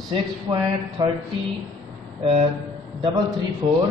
6.334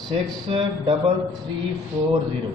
63340,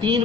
3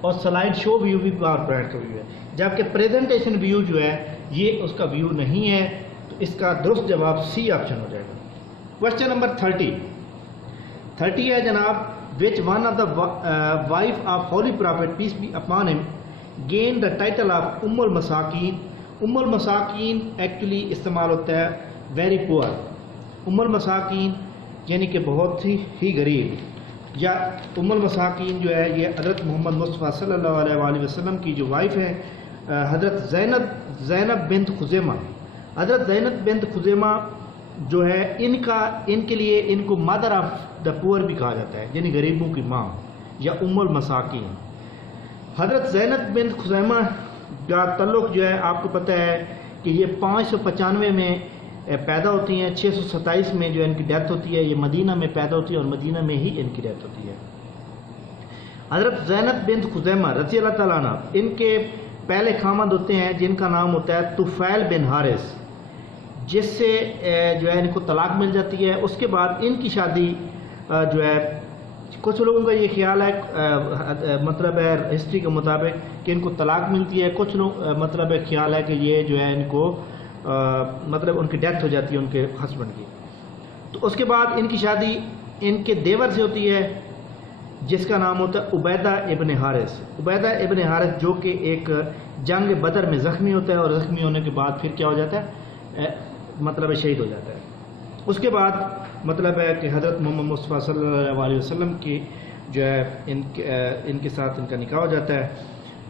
اور slide show view بھی power point کا ویو ہے، جبکہ پریزنٹیشن ویو جو ہے یہ اس کا ویو نہیں ہے. تو اس کا درست جواب سی آپشن ہو جائے گا. کوشچن نمبر 30 ہے جناب، which one of the wife of holy prophet peace be upon him gained the title of المساکین. المساکین ایکچولی استعمال ہوتا ہے ویری پور. المساکین یعنی کہ بہت ہی غریب، یا المساکین جو ہے یہ حضرت محمد مصطفیٰ صلی اللہ علیہ وآلہ وسلم کی جو وائف ہے حضرت زینب بنت خزیمہ. حضرت زینب بنت خزیمہ جو ہے ان کے لیے ان کو مدر آف دا پور بھی کہا جاتا ہے، یعنی غریبوں کی ماں یا المساکین. حضرت زینب بنت خزیمہ کا تعلق جو ہے آپ کو پتہ ہے کہ یہ 595 میں پیدا ہوتی ہیں، 627 میں جو ان کی ڈیتھ ہوتی ہے. یہ مدینہ میں پیدا ہوتی ہے اور مدینہ میں ہی ان کی ڈیتھ ہوتی ہے. حضرت زینب بنت خزیمہ رضی اللہ تعالیٰ عنہ ان کے پہلے خامند ہوتے ہیں جن کا نام ہوتا ہے طفیل بن حارث، جس سے جو ہے ان کو طلاق مل جاتی ہے. اس کے بعد ان کی شادی جو ہے کچھ لوگوں کا یہ خیال ہے مطلب ہے ہسٹری کے مطابق کہ ان کو طلاق ملتی ہے، کچھ لوگ مطلب ہے خیال ہے کہ یہ جو ہے ان کو مطلب ان کی ڈیتھ ہو جاتی ہے ان کے ہسبینڈ کی. تو اس کے بعد ان کی شادی ان کے دیور سے ہوتی ہے جس کا نام ہوتا ہے عبیدہ ابن حارث. عبیدہ ابن حارث جو کہ ایک جنگ بدر میں زخمی ہوتا ہے اور زخمی ہونے کے بعد پھر کیا ہو جاتا ہے مطلب شہید ہو جاتا ہے. اس کے بعد مطلب ہے کہ حضرت محمد مصطفیٰ صلی اللہ علیہ وسلم کی جو ہے ان کے ساتھ ان کا نکاح ہو جاتا ہے.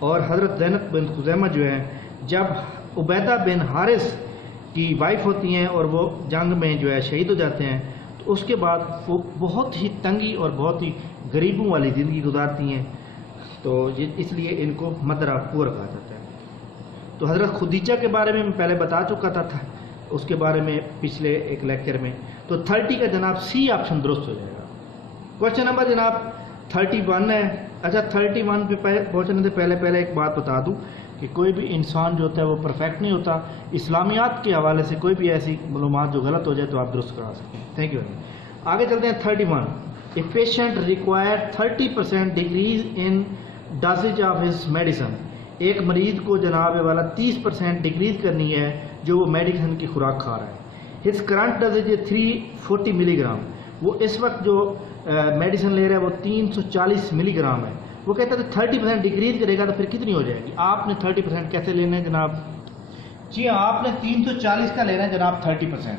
اور حضرت زینب بن خزیمہ جو ہے جب عبیدہ بن حارث کی وائف ہوتی ہیں اور وہ جنگ میں جو ہے شہید ہو جاتے ہیں، تو اس کے بعد وہ بہت ہی تنگی اور بہت ہی غریبوں والی زندگی گزارتی ہیں. تو اس لیے ان کو مدر آف پور کہا جاتا ہے. تو حضرت خدیجہ کے بارے میں پہلے بتا چکا تھا اس کے بارے میں پچھلے ایک لیکچر میں. تو 30 کا جناب سی آپشن درست ہو جائے گا. کوشچن نمبر جناب 31 ہے. اچھا 31 پہ پہنچنے سے پہلے ایک بات بتا دوں کہ کوئی بھی انسان جو ہوتا ہے وہ پرفیکٹ نہیں ہوتا. اسلامیات کے حوالے سے کوئی بھی ایسی معلومات جو غلط ہو جائے تو آپ درست کرا سکتے ہیں. Thank you. آگے چلتے ہیں 31. A patient required 30% decrease in dosage of his medicine. ایک مریض کو جناب والا 30% ڈکریز کرنی ہے جو وہ میڈیسن کی خوراک کھا رہا ہے. His current dosage ہے 340 ملی گرام. وہ اس وقت جو میڈیسن لے رہا ہے وہ 340 ملی گرام ہے. وہ کہتا ہے کہ 30% ڈکریز کرے گا تو پھر کتنی ہو جائے گی. آپ نے 30% کیسے لینا ہے جناب؟ جی ہاں، آپ نے 340 کا لینا ہے جناب 30%.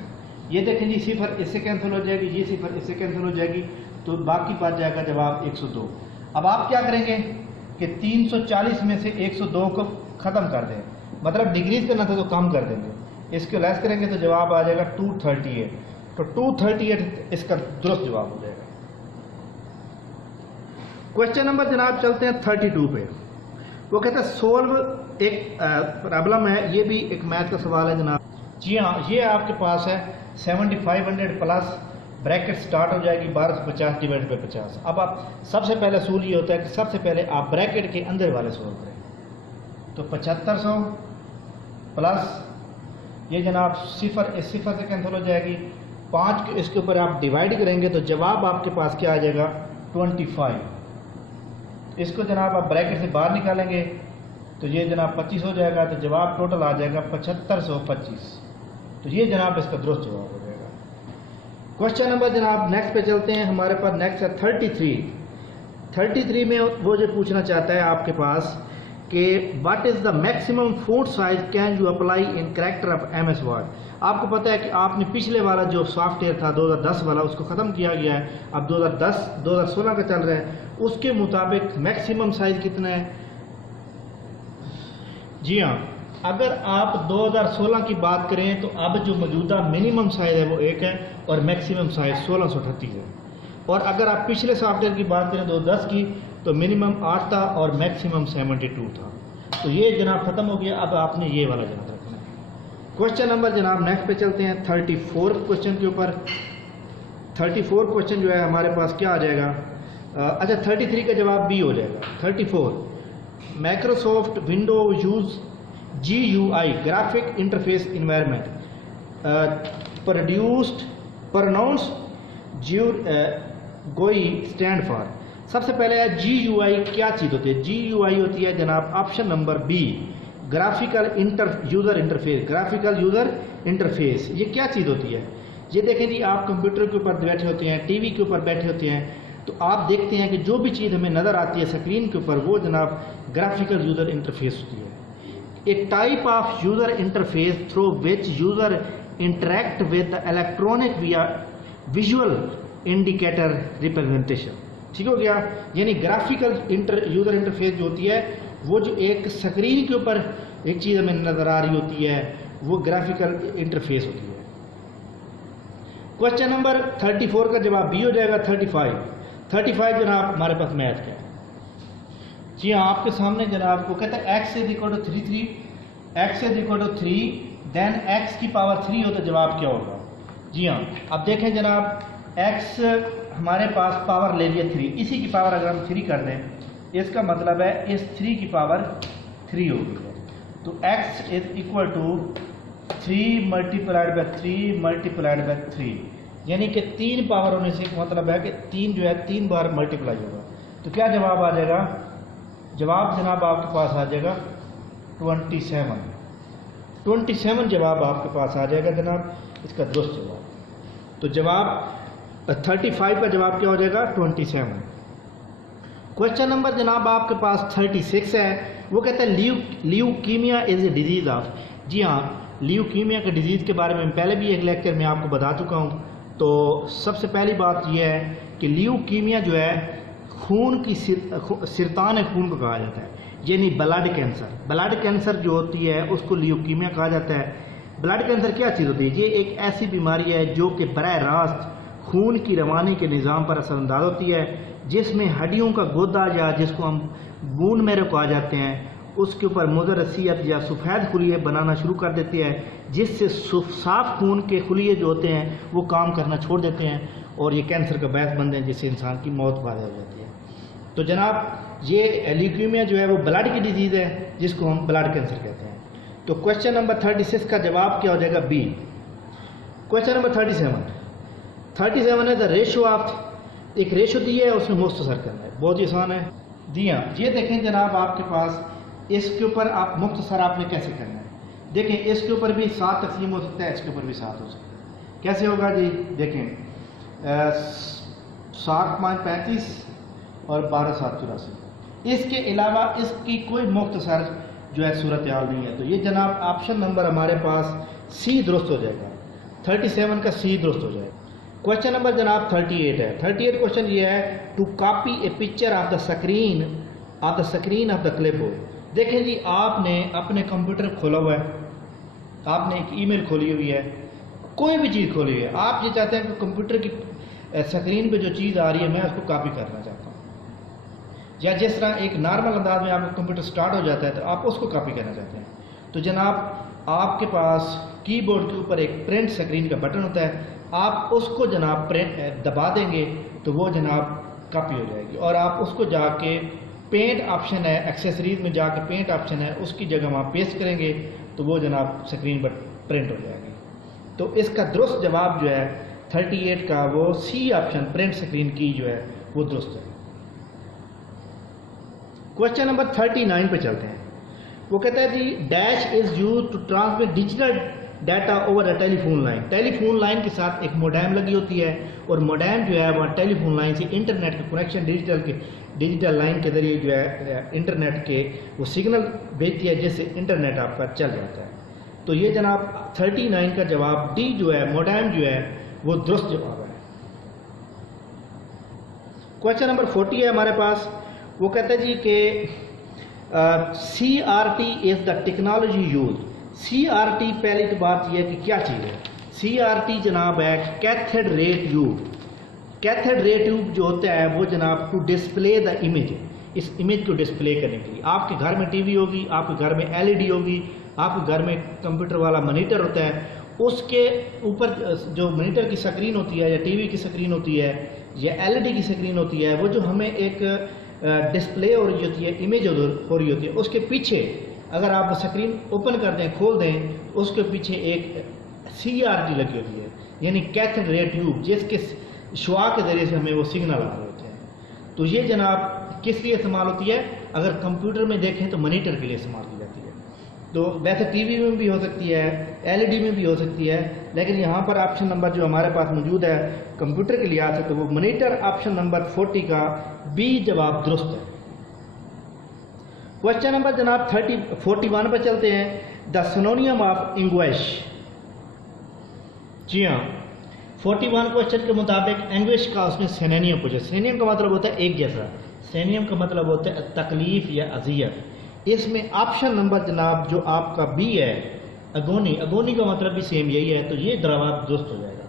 یہ دیکھیں جی صفر اس سے کینسل ہو جائے گی، یہ صفر اس سے کینسل ہو جائے گی، تو باقی بچ جائے گا جواب 102. اب آپ کیا کریں گے کہ 340 میں سے 102 کو ختم کر دیں، مطلب ڈگریز کرنا تھا تو کم کر دیں گے، اس کو لیس کریں گے تو جواب آ جائے گا 238. تو 238 اس کا درست جواب ہو جائے گا. کوشچن نمبر جناب چلتے ہیں 32 پہ. وہ کہتا ہے سولو ایک پرابلم ہے، یہ بھی ایک میتھ کا سوال ہے جناب. جی ہاں، یہ آپ کے پاس ہے 7500 پلس بریکٹ سٹارٹ ہو جائے گی 1250 ڈیوائڈ بائی 50. اب آپ سب سے پہلے اصول یہ ہوتا ہے کہ سب سے پہلے آپ بریکٹ کے اندر والے سولو کریں. تو 7500 پلس یہ جناب صفر اس صفر سے کینسل ہو جائے گی، 5 اس کے اوپر آپ ڈیوائڈ کریں گے تو جواب آپ کے پاس کیا آ جائے گا 25. اس کو جناب آپ بریکٹ سے باہر نکالیں گے تو یہ جناب 25 ہو جائے گا، تو جواب ٹوٹل آ جائے گا 7525. تو یہ جناب اس کا درست جواب ہو جائے گا. کوشچن نمبر جناب نیکسٹ پہ چلتے ہیں. ہمارے پاس نیکسٹ ہے 33. 33 میں وہ جو پوچھنا چاہتا ہے آپ کے پاس کہ what is the maximum font size can you apply in character of M S word. آپ کو پتہ ہے کہ آپ نے پچھلے والا جو سافٹ ویئر تھا 2010 والا اس کو ختم کیا گیا ہے، اب 2016 کا چل رہا ہے. اس کے مطابق میکسیمم سائز کتنا ہے؟ جی ہاں، اگر آپ 2016 کی بات کریں تو اب جو موجودہ منیمم سائز ہے وہ 1 ہے اور میکسیمم سائز 1638 ہے. اور اگر آپ پچھلے سافٹ ویئر کی بات کریں 2010 کی تو منیمم 8 تھا اور میکسیمم 72 تھا. تو یہ جناب ختم ہو گیا. اب آپ نے یہ والا یاد رکھنا ہے. کوشچن نمبر جناب نیکسٹ پہ چلتے ہیں 34 کوشچن کے اوپر. 34 کوشچن جو ہے ہمارے پاس کیا آ جائے گا؟ اچھا 33 کا جواب بی ہو جائے گا. 34 Microsoft window use GUI graphic interface environment produced pronounce GUI stand for. سب سے پہلے ہے جی یو آئی. کیا چیز ہوتی ہے؟ جی یو آئی ہوتی ہے جناب option number be, graphical user interface. Graphical user interface یہ کیا چیز ہوتی ہے؟ یہ دیکھیں جی، آپ کمپیوٹر کے اوپر بیٹھے ہوتے ہیں، ٹی وی کے اوپر بیٹھے ہوتے ہیں، تو آپ دیکھتے ہیں کہ جو بھی چیز ہمیں نظر آتی ہے اسکرین کے اوپر وہ جناب گرافیکل یوزر انٹرفیس ہوتی ہے. ایک type of user interface through which user interact with electronic via visual indicator representation. ٹھیک ہو گیا؟ یعنی گرافیکل یوزر انٹرفیس جو ہوتی ہے وہ جو ایک اسکرین کے اوپر ایک چیز ہمیں نظر آ رہی ہوتی ہے وہ گرافیکل انٹرفیس ہوتی ہے. کوشچن نمبر 34 کا جواب بی ہو جائے گا. 35 جناب ہمارے پاس میتھ کا ہے. جی ہاں، آپ کے سامنے جناب کو کہتا ہے x = 3 x = 3 دین x کی پاور 3 ہو تو جواب کیا ہوگا؟ جی ہاں، اب دیکھیں جناب x ہمارے پاس پاور لے لیا 3، اسی کی پاور اگر ہم 3 کر دیں اس کا مطلب ہے اس 3 کی پاور 3 ہوگی. تو x = 3 × 3 یعنی کہ 3 پاور ہونے سے مطلب ہے کہ 3 جو ہے 3 بار ملٹیپلائی ہوگا. تو کیا جواب آ جائے گا؟ جواب جناب آپ کے پاس آ جائے گا 27 جواب آپ کے پاس آ جائے گا جناب اس کا درست جواب. تو جواب 35 کا جواب کیا ہو جائے گا؟ 27. کوشچن نمبر جناب آپ کے پاس 36 ہے. وہ کہتا ہے leukaemia is a disease of. جی ہاں، لیوکیمیا کے ڈیزیز کے بارے میں پہلے بھی ایک لیکچر میں آپ کو بتا چکا ہوں. تو سب سے پہلی بات یہ ہے کہ لیوکیمیا جو ہے خون کی سرطان خون کو کہا جاتا ہے، یعنی بلڈ کینسر. بلڈ کینسر جو ہوتی ہے اس کو لیوکیمیا کہا جاتا ہے. بلڈ کینسر کیا چیز ہوتی ہے؟ یہ ایک ایسی بیماری ہے جو کہ براہ راست خون کی روانی کے نظام پر اثر انداز ہوتی ہے، جس میں ہڈیوں کا گودا یا جس کو ہم بون میرو کہا جاتے ہیں اس کے اوپر مضر رسیت یا سفید خلیے بنانا شروع کر دیتی ہے، جس سے صاف خون کے خلیے جو ہوتے ہیں وہ کام کرنا چھوڑ دیتے ہیں اور یہ کینسر کا باعث بنتے ہیں، جس سے انسان کی موت پیدا ہو جاتی ہے. تو جناب یہ لیوکیمیا جو ہے وہ بلڈ کی ڈیزیز ہے جس کو ہم بلڈ کینسر کہتے ہیں. تو کوشچن نمبر 36 کا جواب کیا ہو جائے گا؟ بی. کوشچن نمبر 37 ہے دا ریشو آف. ایک ریشو دی ہے اس میں مختصر کرنا ہے، بہت ہی آسان ہے. جی ہاں، یہ دیکھیں جناب آپ کے پاس اس کے اوپر آپ مختصر آپ نے کیسے کرنا ہے. دیکھیں اس کے اوپر بھی 7 تقسیم ہو سکتا ہے، اس کے اوپر بھی 7 ہو سکتا ہے. کیسے ہوگا جی؟ دیکھیں 7 5 35 اور 12 7 84. اس کے علاوہ اس کی کوئی مختصر جو ہے صورتحال نہیں ہے. تو یہ جناب آپشن نمبر ہمارے پاس سی درست ہو جائے گا. 37 کا سی درست ہو جائے گا. کوشچن نمبر جناب 38 ہے. 38 کوشچن یہ ہے to copy a picture of the screen of the clipboard. دیکھیں جی، آپ نے اپنے کمپیوٹر کھولا ہوا ہے، آپ نے ایک ای میل کھولی ہوئی ہے، کوئی بھی چیز کھولی ہوئی ہے، آپ یہ چاہتے ہیں کہ کمپیوٹر کی اسکرین پہ جو چیز آ رہی ہے میں اس کو کاپی کرنا چاہتا ہوں، یا جس طرح ایک نارمل انداز میں آپ کا کمپیوٹر سٹارٹ ہو جاتا ہے تو آپ اس کو کاپی کرنا چاہتے ہیں. تو جناب آپ کے پاس کی بورڈ کے اوپر ایک پرنٹ اسکرین کا بٹن ہوتا ہے، آپ اس کو جناب دبا دیں گے تو وہ جناب کاپی ہو جائے گی، اور آپ اس کو جا کے پینٹ آپشن ہے ایکسیسریز میں جا کے پینٹ آپشن ہے اس کی جگہ وہاں پیسٹ کریں گے تو وہ جناب اسکرین پر پرنٹ ہو جائے گی. تو اس کا درست جواب جو ہے 38 کا وہ سی آپشن پرنٹ اسکرین کی جو ہے وہ درست ہے. کوشچن نمبر 39 پہ چلتے ہیں. وہ کہتا ہے جی dash is use to transmit digital data over a telephone line. Telephone line کے ساتھ ایک موڈیم لگی ہوتی ہے اور موڈیم جو ہے وہ ٹیلی فون لائن سے انٹرنیٹ کے کنیکشن ڈیجیٹل لائن کے ذریعے جو ہے انٹرنیٹ کے وہ سگنل بھیجتی ہے جس سے انٹرنیٹ آپ کا چل جاتا ہے. تو یہ جناب 39 کا جواب ڈی جو ہے موڈیم جو ہے وہ درست جواب ہے. کوشچن نمبر 40 ہے ہمارے پاس. وہ کہتا ہے جی کہ C R T is the technology use. C R T پہلی تو بات یہ ہے کہ کیا چیز ہے. سی آر ٹی جناب ہے کیتھڈ رے ٹیوب. کیتھڈ رے ٹیوب جو ہوتا ہے وہ جناب ٹو ڈسپلے دا امیج، اس امیج کو ڈسپلے کرنے کے لیے. آپ کے گھر میں ٹی وی ہوگی، آپ کے گھر میں ایل ای ڈی ہوگی، آپ کے گھر میں کمپیوٹر والا مانیٹر ہوتا ہے، اس کے اوپر جو مانیٹر کی اسکرین ہوتی ہے یا ٹی وی کی اسکرین ہوتی ہے یا ایل ای ڈی کی اسکرین ہوتی ہے، وہ جو ہمیں ایک ڈسپلے ہو رہی ہوتی ہے، امیج ہو رہی ہوتی ہے، اس کے پیچھے اگر آپ اسکرین اوپن کر دیں کھول دیں اس کے پیچھے ایک سی آر ٹی لگی ہوتی ہے، یعنی کیتھڈ رے ٹیوب، جس کے شعاع کے ذریعے سے ہمیں وہ سگنل آ رہے ہوتے ہیں. تو یہ جناب کس لیے استعمال ہوتی ہے؟ اگر کمپیوٹر میں دیکھیں تو مانیٹر کے لیے استعمال کی جاتی ہے. تو ویسے ٹی وی میں بھی ہو سکتی ہے, ایل ای ڈی میں بھی ہو سکتی ہے, لیکن یہاں پر آپشن نمبر جو ہمارے پاس موجود ہے کمپیوٹر کے لحاظ سے تو وہ مانیٹر آپشن نمبر 40 کا بی جواب درست ہے. کوشچن نمبر جناب 41 پہ چلتے ہیں. دا سنونیم آف انگوش. جی ہاں 41 کوشچن کے مطابق انگوش کا اس میں سینونیم پوچھا. سینونیم کا مطلب ہوتا ہے ایک جیسا, سینونیم کا مطلب ہوتا ہے تکلیف یا اذیت. اس میں آپشن نمبر جناب جو آپ کا بی ہے اگونی, اگونی کا مطلب بھی سیم یہی ہے, تو یہ جواب درست ہو جائے گا.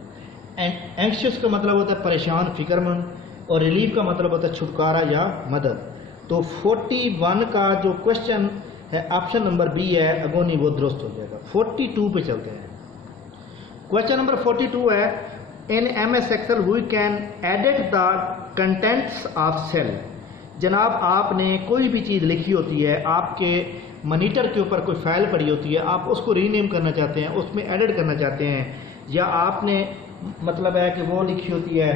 اینکشس کا مطلب ہوتا ہے پریشان, فکر مند, اور ریلیف کا مطلب ہوتا ہے چھٹکارا یا مدد. تو 41 کا جو کوشچن ہے آپشن نمبر بی ہے اگونی, وہ درست ہو جائے گا. 42 پہ چلتے ہیں. کوشچن نمبر 42 ہے in M S Excel we can edit the contents of cell. جناب آپ نے کوئی بھی چیز لکھی ہوتی ہے, آپ کے مانیٹر کے اوپر کوئی فائل پڑی ہوتی ہے, آپ اس کو ری نیم کرنا چاہتے ہیں, اس میں ایڈٹ کرنا چاہتے ہیں, یا آپ نے مطلب ہے کہ وہ لکھی ہوتی ہے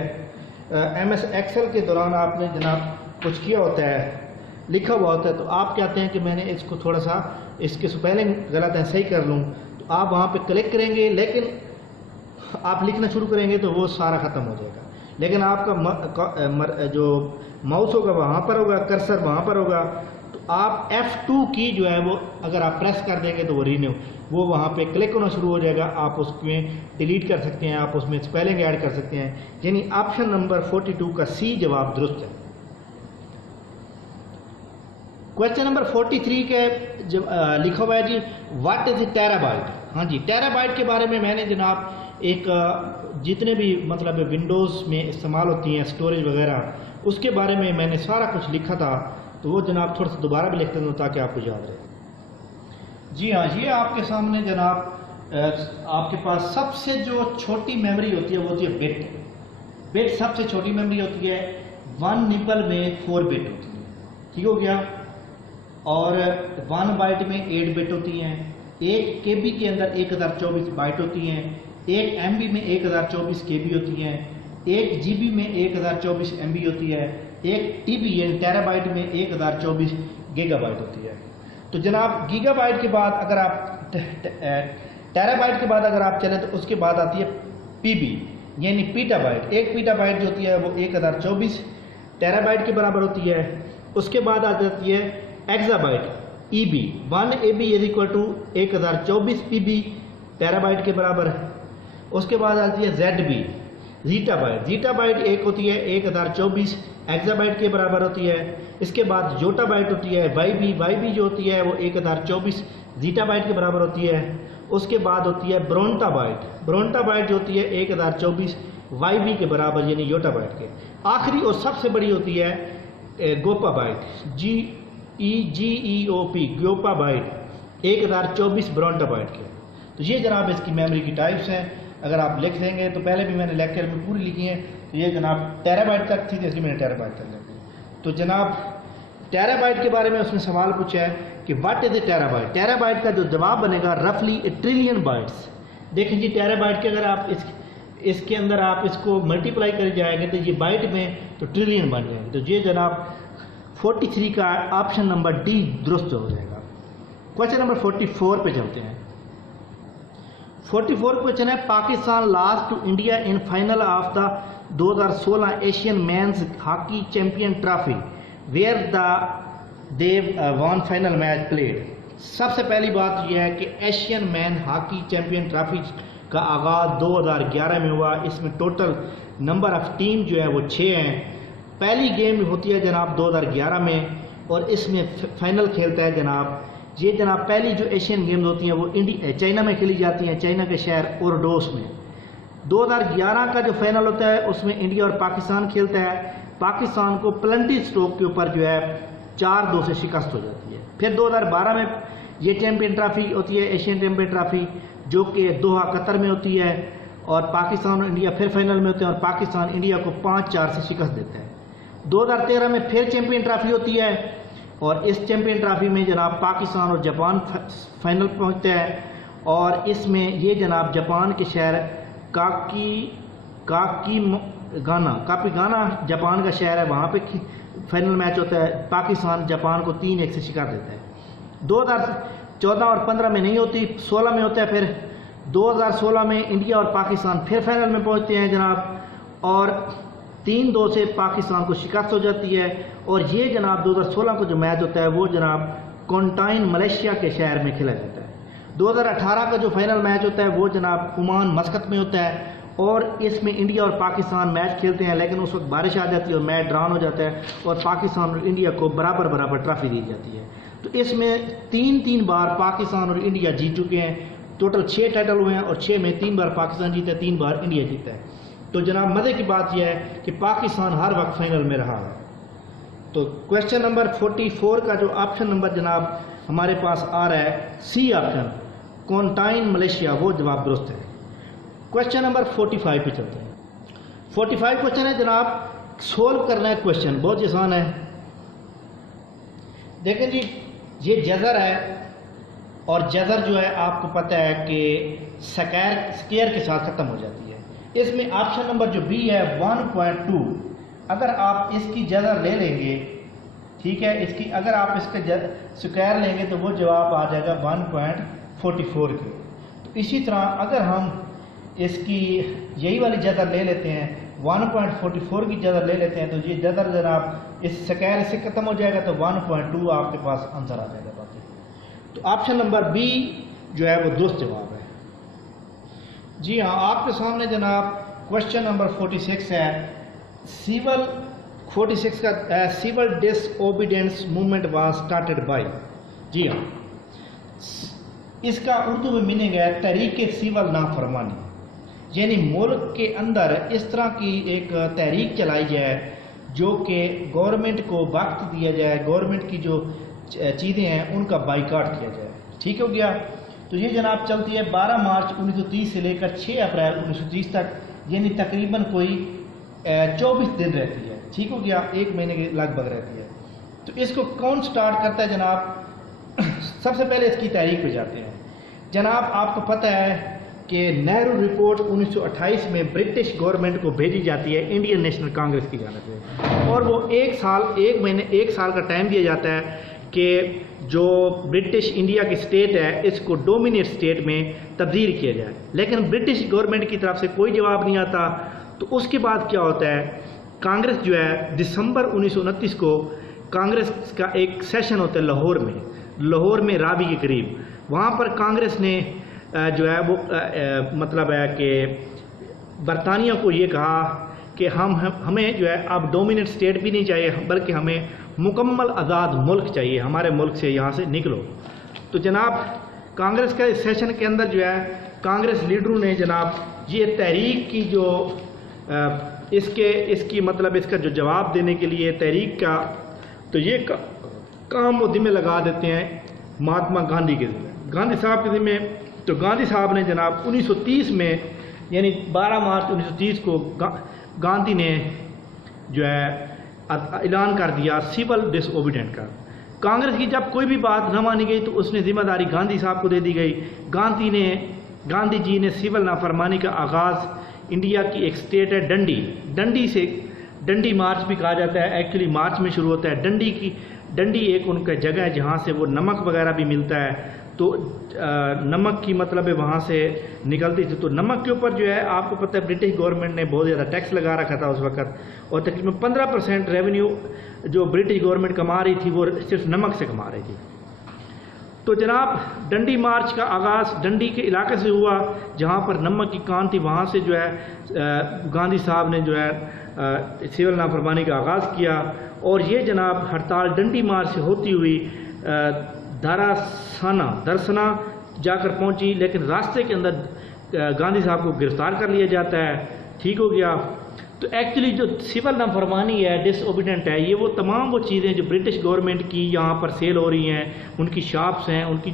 ایم ایس ایکسل کے دوران آپ نے جناب کچھ کیا ہوتا ہے, لکھا ہوا ہوتا ہے, تو آپ کہتے ہیں کہ میں نے اس کو تھوڑا سا اس کے اسپیلنگ غلط ہے صحیح کر لوں, تو آپ وہاں پہ کلک کریں گے, لیکن آپ لکھنا شروع کریں گے تو وہ سارا ختم ہو جائے گا. لیکن آپ کا جو ماؤس ہوگا وہاں پر ہوگا, کرسر وہاں پر ہوگا, تو آپ F2 کی جو ہے وہ اگر آپ پریس کر دیں گے تو وہ رینیو, وہ وہاں پہ کلک ہونا شروع ہو جائے گا. آپ اس میں ڈیلیٹ کر سکتے ہیں, آپ اس میں اسپیلنگ ایڈ کر سکتے ہیں. یعنی آپشن نمبر 42 کا سی جواب درست ہے. کوشچن نمبر 43 کے لکھا ہوا ہے جی what is a terabyte. ہاں جی, ٹیرا بائٹ کے بارے میں میں نے جناب ایک جتنے بھی مطلب ونڈوز میں استعمال ہوتی ہیں اسٹوریج وغیرہ, اس کے بارے میں نے سارا کچھ لکھا تھا, تو وہ جناب تھوڑا سا دوبارہ بھی لکھ دوں تاکہ آپ کو یاد رہے. جی ہاں, یہ آپ کے سامنے جناب آپ کے پاس سب سے جو چھوٹی میموری ہوتی ہے وہ ہوتی ہے بٹ. بٹ سب سے چھوٹی میموری ہوتی ہے, 1 نپل میں 4 بٹ ہوتی ہے, ٹھیک ہو گیا. اور 1 بائٹ میں 8 بٹ ہوتی ہیں, ایک کے بی کے اندر 1024 بائٹ ہوتی ہیں, ایک ایم بی میں 1024 کے بی ہوتی ہیں, ایک جی بی میں 1024 ایم بی ہوتی ہے, ایک ٹی بی یعنی ٹیرا بائٹ میں 1024 گیگا بائٹ ہوتی ہے. تو جناب گیگا بائٹ کے بعد اگر آپ ٹیرا بائٹ کے بعد اگر آپ چلیں تو اس کے بعد آتی ہے پی بی یعنی پیٹا بائٹ. ایک پیٹا بائٹ جو ہوتی ہے وہ 1024 ٹیرا بائٹ کے برابر ہوتی ہے. اس کے بعد آ جاتی ہے exabyte E B, 1 A B is equal to 1024 P B terabyte کے برابر ہے. اس کے بعد آتی ہے Z B zettabyte. Zettabyte ایک ہوتی ہے 1024 ایکزا بائٹ کے برابر ہوتی ہے. اس کے بعد جوٹا بائٹ ہوتی ہے وائی بی. وائی بی جو ہوتی ہے وہ 1024 زیٹا بائٹ کے برابر ہوتی ہے. اس کے بعد ہوتی ہے برونٹا بائٹ. برونٹا بائٹ جو ہوتی ہے 1024 وائی بی کے برابر یعنی یوٹا بائٹ کے. آخری اور سب سے بڑی ہوتی ہے گوپا بائٹ GEOP گوپا بائٹ 1024 برونٹا بائٹ کے. تو یہ جناب اس کی میموری کی ٹائپس ہیں. اگر آپ لکھ دیں گے تو پہلے بھی میں نے لیکچر میں پوری لکھی ہیں, تو یہ جناب ٹیرا بائٹ تک تھی, تو اس لیے میں نے ٹیرا بائٹ تک لکھی. تو جناب ٹیرا بائٹ کے بارے میں اس نے سوال پوچھا ہے کہ what is a tera byte. Tera byte کا جو جواب بنے گا رفلی اے ٹریلین بائٹس. دیکھیں جی ٹیرا بائٹ کے اگر آپ اس کے اندر آپ اس کو ملٹیپلائی کر جائیں گے تو یہ بائٹ میں تو ٹریلین بن جائیں گے. تو یہ جناب 43 کا آپشن نمبر ڈی درست ہو جائے گا. کوشچن نمبر 44 پہ چلتے ہیں. 44 کوشچن ہے Pakistan lost to India in final of the 2016 Asian men's hockey champion trophy where they won final match played. سب سے پہلی بات یہ ہے کہ Asian men hockey champion trophy کا آغاز 2011 میں ہوا. اس میں ٹوٹل نمبر آف ٹیم جو ہے وہ 6 ہیں. پہلی گیم ہوتی ہے جناب 2011 میں, اور اس میں فائنل کھیلتا ہے جناب یہ جناب پہلی جو ایشین گیمز ہوتی ہیں وہ چائنا میں کھیلی جاتی ہیں, چائنا کے شہر اوروڈوس میں. 2011 کا جو فائنل ہوتا ہے اس میں انڈیا اور پاکستان کھیلتا ہے. پاکستان کو پلنٹی سٹروک کے اوپر جو ہے 4-2 سے شکست ہو جاتی ہے. پھر 2012 میں یہ چیمپئن ٹرافی ہوتی ہے, ایشین چیمپئن ٹرافی, جو کہ دوحہ قطر میں ہوتی ہے, اور پاکستان اور انڈیا پھر فائنل میں ہوتے ہیں, اور پاکستان انڈیا کو 5-4 سے شکست دیتا ہے. 2013 میں پھر چیمپئن ٹرافی ہوتی ہے, اور اس چیمپئن ٹرافی میں جناب پاکستان اور جاپان فائنل پہنچتے ہیں, اور اس میں یہ جناب جاپان کے شہر کاپی گانا جاپان کا شہر ہے, وہاں پہ فائنل میچ ہوتا ہے، پاکستان جاپان کو 3-1 سے شکست دیتا ہے۔ 2014 اور 15 میں نہیں ہوتی، 16 میں ہوتا ہے، پھر 2016 میں انڈیا اور پاکستان پھر فائنل میں پہنچتے ہیں جناب، اور 3-2 سے پاکستان کو شکست ہو جاتی ہے۔ اور یہ جناب 2016 کو جو میچ ہوتا ہے وہ جناب کونٹائن ملیشیا کے شہر میں کھیلا جاتا ہے۔ 2018 کا جو فائنل میچ ہوتا ہے وہ جناب عمان مسقط میں ہوتا ہے، اور اس میں انڈیا اور پاکستان میچ کھیلتے ہیں، لیکن اس وقت بارش آ جاتی ہے اور میچ ڈران ہو جاتا ہے، اور پاکستان اور انڈیا کو برابر ٹرافی دی جاتی ہے۔ تو اس میں 3 بار پاکستان اور انڈیا جیت چکے ہیں، ٹوٹل 6 ٹائٹل ہوئے ہیں، اور 6 میں 3 بار پاکستان جیتا ہے، 3 بار انڈیا جیتا ہے۔ تو جناب مزے کی بات یہ ہے کہ پاکستان ہر وقت فائنل میں رہا ہے۔ تو کویشچن نمبر 44 کا جو آپشن نمبر جناب ہمارے پاس آ رہا ہے سی آپشن، کونٹائن ملیشیا، وہ جواب درست ہے۔ کویشچن نمبر 45 پہ چلتے ہیں۔ 45 کویشچن ہے جناب، سولو کرنا ہے کویشچن، بہت آسان ہے۔ دیکھیں جی، یہ جزر ہے، اور جزر جو ہے آپ کو پتہ ہے کہ سکیئر کے ساتھ ختم ہو جاتی ہے۔ اس میں آپشن نمبر جو بی ہے 1.2، اگر آپ اس کی جزر لے لیں گے، ٹھیک ہے، اگر آپ اس کے سکیئر لیں گے تو وہ جواب آ جائے گا 1.44 کے۔ تو اسی طرح اگر ہم اس کی یہی والی جزر لے لیتے ہیں، 1.44 کی جزر لے لیتے ہیں، تو یہ جزر جناب اس سکیئر سے ختم ہو جائے گا، تو 1.2 آپ کے پاس آنسر آ جائے گا باقی۔ تو آپشن نمبر بی جو ہے وہ درست جواب ہے۔ جی ہاں، آپ کے سامنے جناب کویشچن نمبر 46 ہے، سول 46 کا civil disobedience movement was started by. جی ہاں، اس کا اردو میں میننگ ہے تحریک سول نافرمانی، یعنی ملک کے اندر اس طرح کی ایک تحریک چلائی جائے جو کہ گورنمنٹ کو وقت دیا جائے، گورنمنٹ کی جو چیزیں ہیں ان کا بائیکاٹ کیا جائے۔ ٹھیک ہو گیا؟ تو یہ جناب چلتی ہے 12 مارچ 1930 سے لے کر 6 اپریل 1930 تک، یعنی تقریباً کوئی 24 دن رہتی ہے۔ ٹھیک ہو گیا؟ 1 مہینے کے لگ بھگ رہتی ہے۔ تو اس کو کون سٹارٹ کرتا ہے جناب؟ سب سے پہلے اس کی تحریک پہ جاتے ہیں جناب۔ آپ کو پتہ ہے کہ نہرو رپورٹ 1928 میں برٹش گورنمنٹ کو بھیجی جاتی ہے انڈین نیشنل کانگریس کی جانب سے، اور وہ 1 سال کا ٹائم دیا جاتا ہے کہ جو برٹش انڈیا کی اسٹیٹ ہے اس کو ڈومینیٹ اسٹیٹ میں تبدیل کیا جائے، لیکن برٹش گورنمنٹ کی طرف سے کوئی جواب نہیں آتا۔ تو اس کے بعد کیا ہوتا ہے، کانگریس جو ہے دسمبر 1929 کو کانگریس کا ایک سیشن ہوتا ہے لاہور میں راوی کے قریب، وہاں پر کانگریس نے جو ہے وہ مطلب ہے کہ برطانیہ کو یہ کہا کہ ہمیں جو ہے اب ڈومیننٹ اسٹیٹ بھی نہیں چاہیے، بلکہ ہمیں مکمل آزاد ملک چاہیے، ہمارے ملک سے یہاں سے نکلو۔ تو جناب کانگریس کا اس سیشن کے اندر جو ہے کانگریس لیڈروں نے جناب یہ تحریک کی جو اس کی مطلب اس کا جو جواب دینے کے لیے تحریک کا، تو یہ کام وہ ذمہ لگا دیتے ہیں مہاتما گاندھی کے ذمہ، گاندھی صاحب کے ذمہ۔ تو گاندھی صاحب نے جناب 1930 میں یعنی 12 مارچ 1930 کو گاندھی نے جو ہے اعلان کر دیا سول ڈس اوبیڈینٹ کا۔ کانگریس کی جب کوئی بھی بات نہ مانی گئی تو اس نے ذمہ داری گاندھی صاحب کو دے دی گئی۔ گاندھی جی نے سول نافرمانی کا آغاز انڈیا کی ایک اسٹیٹ ہے ڈنڈی مارچ بھی کہا جاتا ہے، ایکچولی مارچ میں شروع ہوتا ہے۔ ڈنڈی ایک ان کا جگہ ہے جہاں سے وہ نمک وغیرہ بھی ملتا ہے، تو نمک کی مطلب ہے وہاں سے نکلتی تھی۔ تو نمک کے اوپر جو ہے آپ کو پتہ ہے برٹش گورنمنٹ نے بہت زیادہ ٹیکس لگا رکھا تھا اس وقت، اور تقریباً 15% ریونیو جو برٹش گورنمنٹ کما رہی تھی وہ صرف نمک سے کما رہی تھی۔ تو جناب ڈنڈی مارچ کا آغاز ڈنڈی کے علاقے سے ہوا جہاں پر نمک کی کان تھی، وہاں سے جو ہے گاندھی صاحب نے جو ہے سول نافرمانی کا آغاز کیا، اور یہ جناب ہڑتال ڈنڈی مارچ سے ہوتی ہوئی درسنا جا کر پہنچی، لیکن راستے کے اندر گاندھی صاحب کو گرفتار کر لیا جاتا ہے۔ ٹھیک ہو گیا؟ تو ایکچولی جو سول نافرمانی ہے، ڈس اوبیڈینٹ ہے، یہ وہ تمام وہ چیزیں جو برٹش گورنمنٹ کی یہاں پر سیل ہو رہی ہیں، ان کی شاپس ہیں، ان کی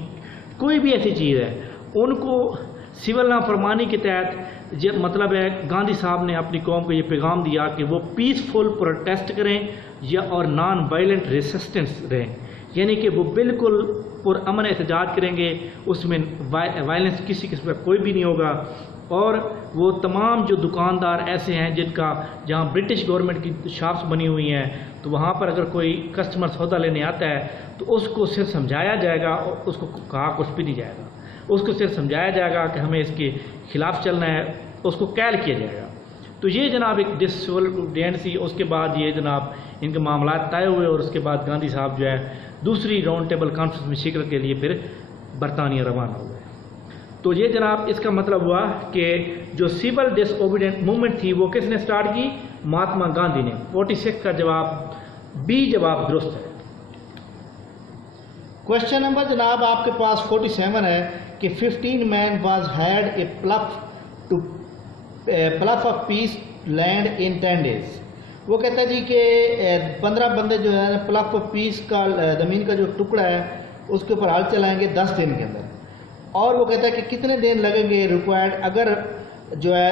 کوئی بھی ایسی چیز ہے، ان کو سول نافرمانی کے تحت مطلب ہے گاندھی صاحب نے اپنی قوم کو یہ پیغام دیا کہ وہ پیسفل پروٹیسٹ کریں اور نان وائلنٹ ریسسٹنس رہیں، یعنی کہ وہ بالکل پرامن احتجاج کریں گے، اس میں وائلنس کسی قسم کا کوئی بھی نہیں ہوگا۔ اور وہ تمام جو دکاندار ایسے ہیں جن کا جہاں برٹش گورنمنٹ کی شاپس بنی ہوئی ہیں تو وہاں پر اگر کوئی کسٹمر سودا لینے آتا ہے تو اس کو صرف سمجھایا جائے گا اور اس کو کہا کچھ بھی نہیں جائے گا، اس کو صرف سمجھایا جائے گا کہ ہمیں اس کے خلاف چلنا ہے، اس کو کیل کیا جائے گا۔ تو یہ جناب ایک ڈسوبیڈینسی، اس کے بعد یہ جناب ان کے معاملات طے ہوئے اور اس کے بعد گاندھی صاحب جو ہے دوسری راؤنڈ ٹیبل کانفرنس میں شرکت کے لیے پھر برطانیہ روانہ ہوئے۔ تو یہ جناب اس کا مطلب ہوا کہ جو سول ڈس اوبیڈینٹ موومنٹ تھی وہ کس نے سٹارٹ کی؟ مہاتما گاندھی نے۔ 46 کا جواب بی جواب درست ہے۔ کوشچن نمبر جناب آپ کے پاس 47 ہے کہ 15 مین واز ہیڈ اے پلف of piece land in 10 days۔ وہ کہتا ہے جی کہ 15 بندے جو ہے پلف آف پیس کا زمین کا جو ٹکڑا ہے اس کے اوپر ہل چلائیں گے 10 دن کے اندر، اور وہ کہتا ہے کہ کتنے دن لگیں گے ریکوائرڈ، اگر جو ہے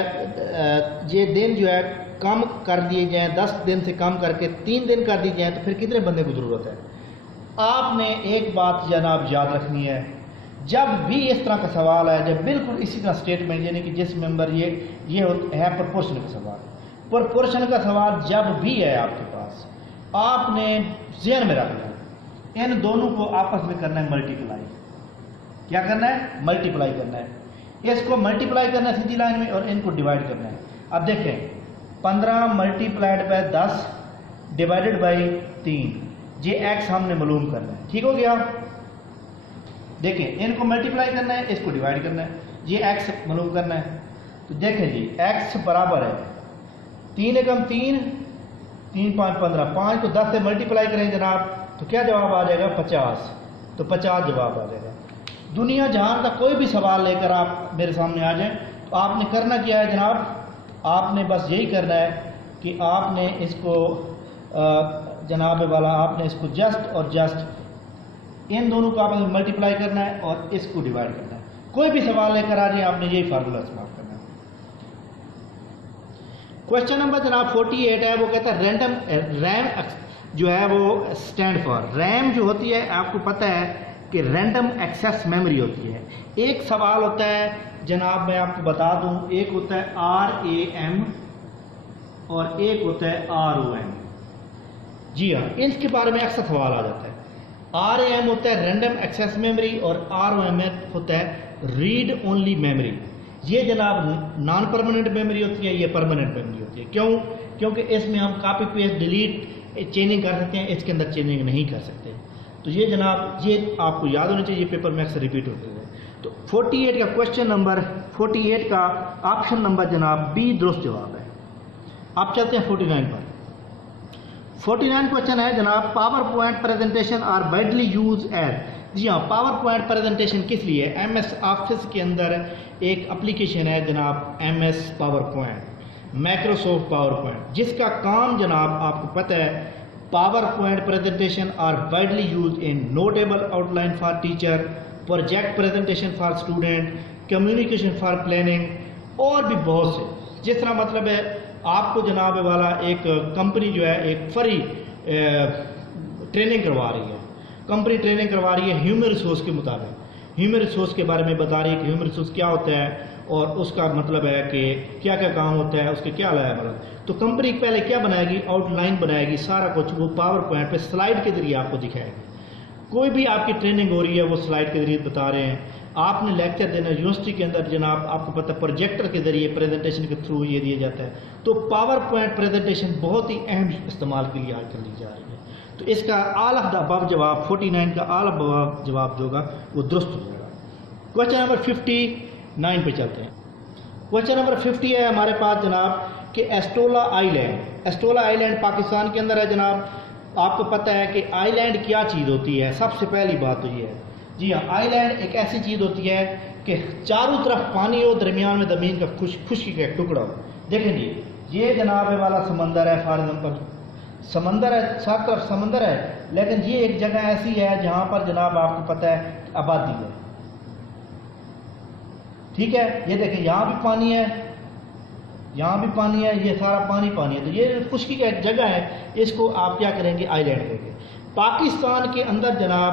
یہ دن جو ہے کم کر دیے جائیں، 10 دن سے کم کر کے 3 دن کر دی جائیں تو پھر کتنے بندے کی ضرورت ہے؟ آپ نے ایک بات جناب یاد رکھنی ہے، جب بھی اس طرح کا سوال ہے، جب بالکل اسی طرح اسٹیٹمنٹ یعنی کہ جس ممبر یہ ہے پرپورشن کا سوال، پرپورشن کا سوال جب بھی ہے آپ کے پاس، آپ نے ذہن میں رکھنا ہے ان دونوں کو آپس میں کرنا ہے ملٹیپلائی۔ کیا کرنا ہے؟ ملٹیپلائی کرنا ہے۔ اس کو ملٹیپلائی کرنا ہے سیدھی لائن میں اور ان کو ڈیوائڈ کرنا ہے۔ اب دیکھیں 15 ملٹیپلائڈ بائی 10 ڈیوائڈڈ بائی 3، یہ ایکس ہم نے معلوم کرنا ہے، ٹھیک ہو گیا؟ دیکھیں ان کو ملٹیپلائی کرنا ہے، اس کو ڈیوائڈ کرنا ہے، یہ ایکس معلوم کرنا ہے۔ تو دیکھیں جی ایکس برابر ہے 3 × 3 3 5 15، 5 کو 10 سے ملٹیپلائی کریں جناب تو کیا جواب آ جائے گا؟ 50۔ تو 50 جواب آ جائے گا۔ دنیا جہان کا کوئی بھی سوال لے کر آپ میرے سامنے آ جائیں تو آپ نے کرنا کیا ہے جناب؟ آپ نے بس یہی کرنا ہے کہ آپ نے اس کو جناب والا آپ نے اس کو جسٹ اور جسٹ ان دونوں کو آپ نے ملٹیپلائی کرنا ہے اور اس کو ڈیوائڈ کرنا ہے۔ کوئی بھی سوال لے کر آ جائیں آپ نے یہی فارمولا استعمال کرنا ہے۔ کوشچن نمبر جناب 48 ہے، وہ کہتا ہے رینڈم ریم جو ہے وہ اسٹینڈ فار، ریم جو ہوتی ہے آپ کو پتہ ہے کہ رینڈم ایکسیس میموری ہوتی ہے۔ ایک سوال ہوتا ہے جناب میں آپ کو بتا دوں، ایک ہوتا ہے RAM اور ایک ہوتا ہے ROM۔ جی ہاں ان کے بارے میں اکثر سوال آ جاتا ہے۔ RAM ہوتا ہے رینڈم ایکسیس میموری اور ROM ہوتا ہے ریڈ اونلی میموری۔ یہ جناب نان پرماننٹ میموری ہوتی ہے، یہ پرماننٹ میموری ہوتی ہے۔ کیوں؟ کیونکہ اس میں ہم کاپی پیسٹ ڈیلیٹ چینجنگ کر سکتے ہیں، اس کے اندر چینجنگ نہیں کر سکتے۔ تو یہ جناب یہ آپ کو یاد ہونا چاہیے، یہ پیپر میں اکثر ریپیٹ ہوتے ہیں۔ تو 48 کا کوشچن نمبر 48 کا آپشن نمبر جناب بی درست جواب ہے۔ آپ چلتے ہیں 49 پر۔ 49 کوشچن ہے جناب power point presentation are widely use as. جی ہاں پاور پوائنٹ پریزنٹیشن کس لیے؟ ایم ایس آفس کے اندر ایک اپلیکیشن ہے جناب M S PowerPoint, Microsoft PowerPoint, جس کا کام جناب آپ کو پتہ ہے power point presentation are widely use in notable outline for teacher, project presentation for student, communication for planning اور بھی بہت سے۔ جس طرح مطلب ہے آپ کو جناب والا ایک کمپنی جو ہے ایک فری ٹریننگ کروا رہی ہے، کمپنی ٹریننگ کروا رہی ہے ہیومن ریسورس کے مطابق، ہیومن ریسورس کے بارے میں بتا رہی ہے کہ ہیومن ریسورس کیا ہوتا ہے اور اس کا مطلب ہے کہ کیا کیا کام ہوتا ہے، اس کے کیا لایا مطلب۔ تو کمپنی پہلے کیا بنائے گی؟ آؤٹ لائن بنائے گی، سارا کچھ وہ پاور پوائنٹ پہ سلائڈ کے ذریعے آپ کو دکھائے گی۔ کوئی بھی آپ کی ٹریننگ ہو رہی ہے وہ سلائڈ کے ذریعے بتا رہے ہیں۔ آپ نے لیکچر دینا یونیورسٹی کے اندر جناب آپ کو پتہ پروجیکٹر کے ذریعے پریزنٹیشن کے تھرو یہ دیا جاتا ہے۔ تو پاور پوائنٹ پریزنٹیشن بہت ہی اہم استعمال کے لیے آج کل دی جا رہی ہے۔ تو اس کا آل آف دا ابو جواب 49 کا آل آف دا جواب جو ہوگا وہ درست ہو جائے گا۔ کوشچن نمبر 59 پہ چلتے ہیں۔ کوشچن نمبر 50 ہے ہمارے پاس جناب کہ ایسٹولا آئی لینڈ، ایسٹولا آئی لینڈ پاکستان کے اندر ہے جناب۔ آپ کو پتہ ہے کہ آئی لینڈ کیا چیز ہوتی ہے؟ سب سے پہلی بات تو یہ ہے جی ہاں آئی لینڈ ایک ایسی چیز ہوتی ہے کہ چاروں طرف پانی ہو، درمیان میں زمین کا خشکی کا ایک ٹکڑا ہو۔ دیکھیں جی یہ جناب والا سمندر ہے، فار ایگزامپل سمندر ہے، سات طرف سمندر ہے، لیکن یہ ایک جگہ ایسی ہے جہاں پر جناب آپ کو پتہ ہے آبادی ہے، ٹھیک ہے۔ یہ دیکھیں یہاں بھی پانی ہے، یہاں بھی پانی ہے، یہ سارا پانی پانی ہے، تو یہ خشکی کا ایک جگہ ہے، اس کو آپ کیا کریں گے؟ آئی لینڈ کہیں گے۔ پاکستان کے اندر جناب